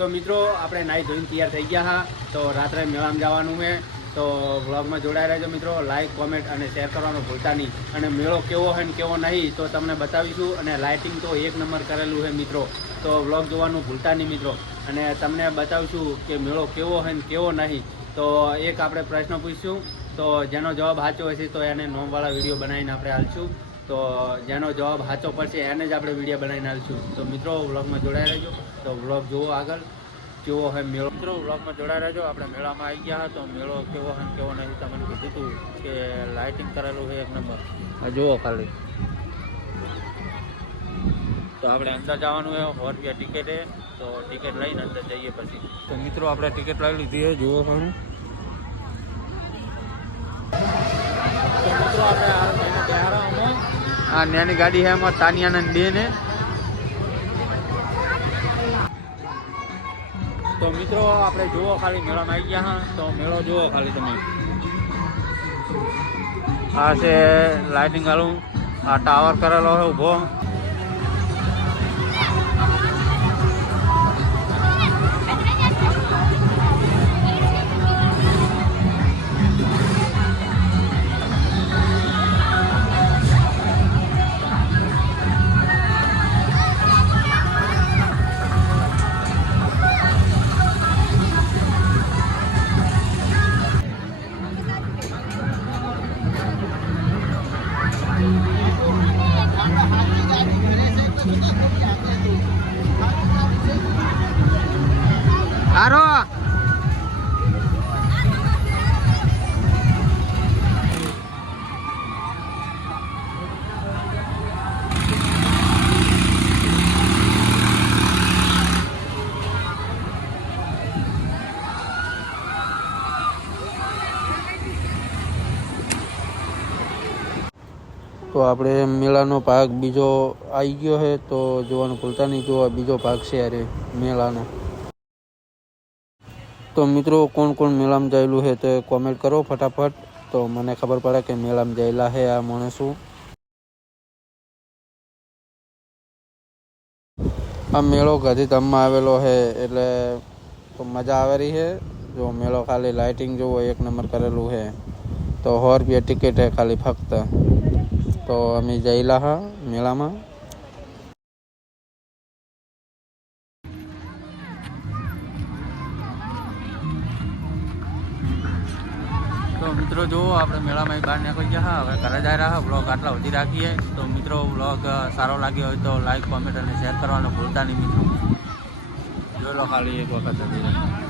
તો મિત્રો, આપણે નાહી ધોઈને તૈયાર થઈ ગયા હા. તો રાત્રે મેળામાં જવાનું છે. તો વ્લોગમાં જોડાઈ રહેજો મિત્રો. લાઇક કોમેન્ટ અને શેર કરવાનું ભૂલતા નહીં. અને મેળો કેવો હોય ને કેવો નહીં, તો તમને બતાવીશું. અને લાઇટિંગ તો એક નંબર કરેલું છે મિત્રો. તો વ્લોગ જોવાનું ભૂલતા નહીં મિત્રો. અને તમને બતાવીશું કે મેળો કેવો હોય ને કેવો નહીં. તો એક આપણે પ્રશ્ન પૂછીશું. તો જેનો જવાબ સાચો હશે તો એને નોમવાળા વીડિયો બનાવીને આપણે હાલશું. તો જેનો જવાબ સાચો પડશે એને જ આપણે વીડિયો બનાવીને હાલશું તો મિત્રો, વ્લોગમાં જોડાઈ રહેજો. તો વ્લોગ જુઓ આગળ. કેવો હોય મેળો? મિત્રો, વ્લોગમાં જોડાઈ રહેજો. આપણે મેળામાં આવી ગયા તો મેળો કેવો હોય કેવો નહીં, તમને કીધું હતું કે લાઇટિંગ કરેલું છે એક નંબર. આ જુઓ ખાલી. તો આપણે અંદર જવાનું છે. સો રૂપિયા ટિકિટ. છે તો ટિકિટ લઈને અંદર જઈએ પછી. તો મિત્રો, આપણે ટિકિટ લઈ લીધી છે. જુઓ મિત્રો, આપણે આ નાની ગાડી છે એમાં તાનિયાના બે ને. તો મિત્રો, આપણે જુઓ ખાલી મેળામાં આવી ગયા હા. તો મેળો જુઓ ખાલી તમે. આ છે લાઇટિંગ વાળું. આ ટાવર કરેલો ઊભો. આરો તો આપણે મેળાનો ભાગ બીજો આવી ગયો છે, તો જોવાનું ભૂલતા નહીં. જો બીજો ભાગ છે અરે મેળાનો. તો મિત્રો, કોણ કોણ મેળામાં જાયેલું છે તે કોમેન્ટ કરો ફટાફટ. તો મને ખબર પડે કે મેળામાં જાયેલા છે આ માણસો. આ મેળો ગાંધીધામમાં આવેલો છે, એટલે તો મજા આવે રહી છે. જો મેળો ખાલી લાઇટિંગ જોવો એક નંબર કરેલું છે. તો સો રૂપિયા ટિકિટ છે ખાલી ફક્ત. તો અમે જયેલા હા, મેળામાં. તો મિત્રો જો આપણે મેળામાં બહાર નીકળી ગયા હા. હવે ઘરે જઈ રહ્યા બ્લોગ આટલા સુધી રાખીએ. તો મિત્રો બ્લોગ સારો લાગ્યો હોય તો લાઈક કોમેન્ટ અને શેર કરવાનું ભૂલતા નહીં મિત્રો. જોઈ લો ખાલી એક વખત